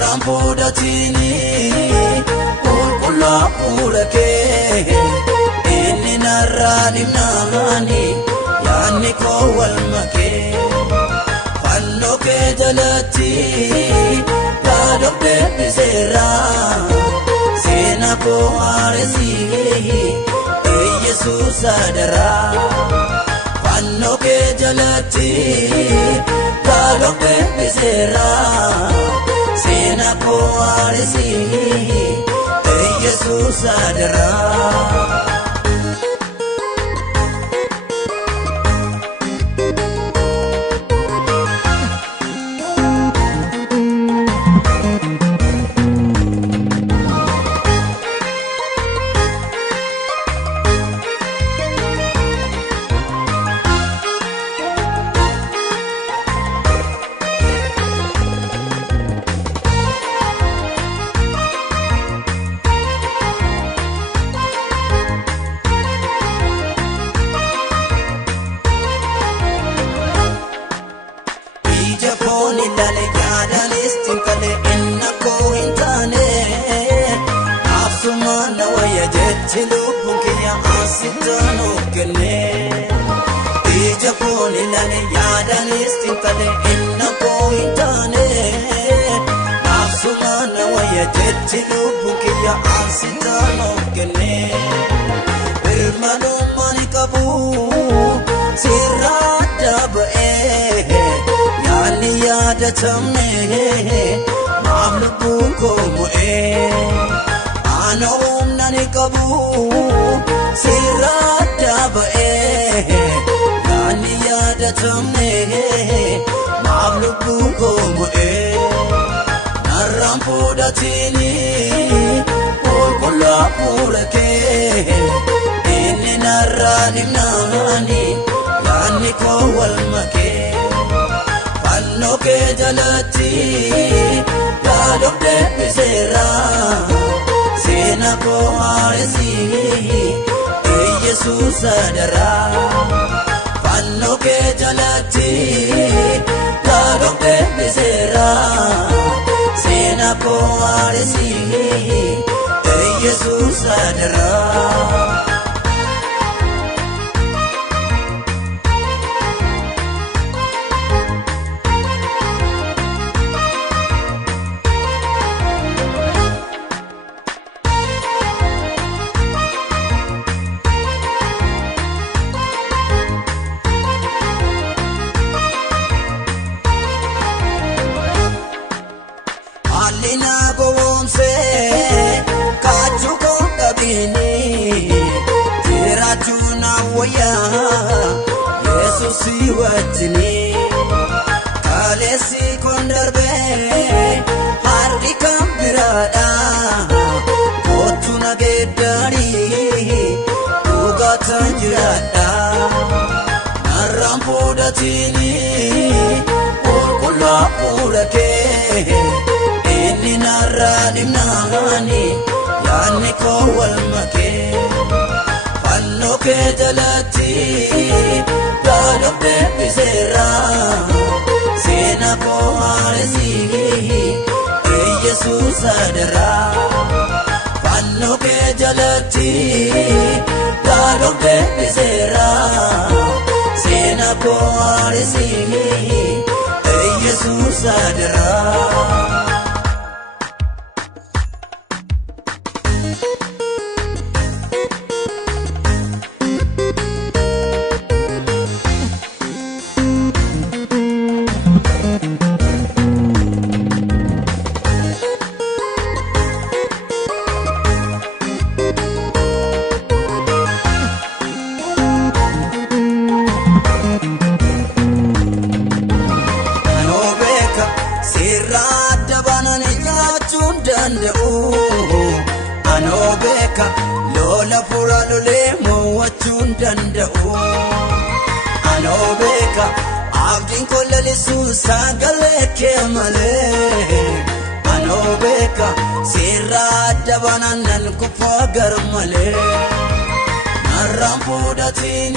Rampodatini Kulkula purake Inni narrani nani Yani ko walmake Fanno ke jalati Kado pepi sera Sena ko aresi Jesus adara Fanno ke jalati Kado pepi sera Sena ko aresi Jesus adara Tilubunkiya asitano kene Ija poni lane yadanis tintale inna ko intane Nafsumana waya tilubunkiya asitano kene Irmanu manikabu sirada bae Yani yada tamne mamlubu ko moe Ano Kabu sirada bae yani yada tamne mablubu ko moe narampodatini kulkula purake inni narrani nani yani ko walmake fanno ke jalati kado pepi sera Sena ko aresi Jesus adara Fanno ke jalati Kado pepi sera Sena ko aresi Jesus adara Alina gowomse kachu ko kabini tirachuna waya Jesus iwatini kalesi kondarbe hardi kambirada kotuna gedari ugata jirada narampodatini kulkula purake Inni narrani nani yani ko walmake Fanno ke jalati Kado pepi sera Sena ko aresi Jesus adara Fanno ke jalati Kado pepi sera Sena ko aresi Jesus adara hafuura lolee mo'achuun danda'u. Anoo beeka abdiin koo lalisuu sagalee kee malee. Anoo beeka sirraa adda baanaan nan kufa gar malee. Narraan fuudhatiin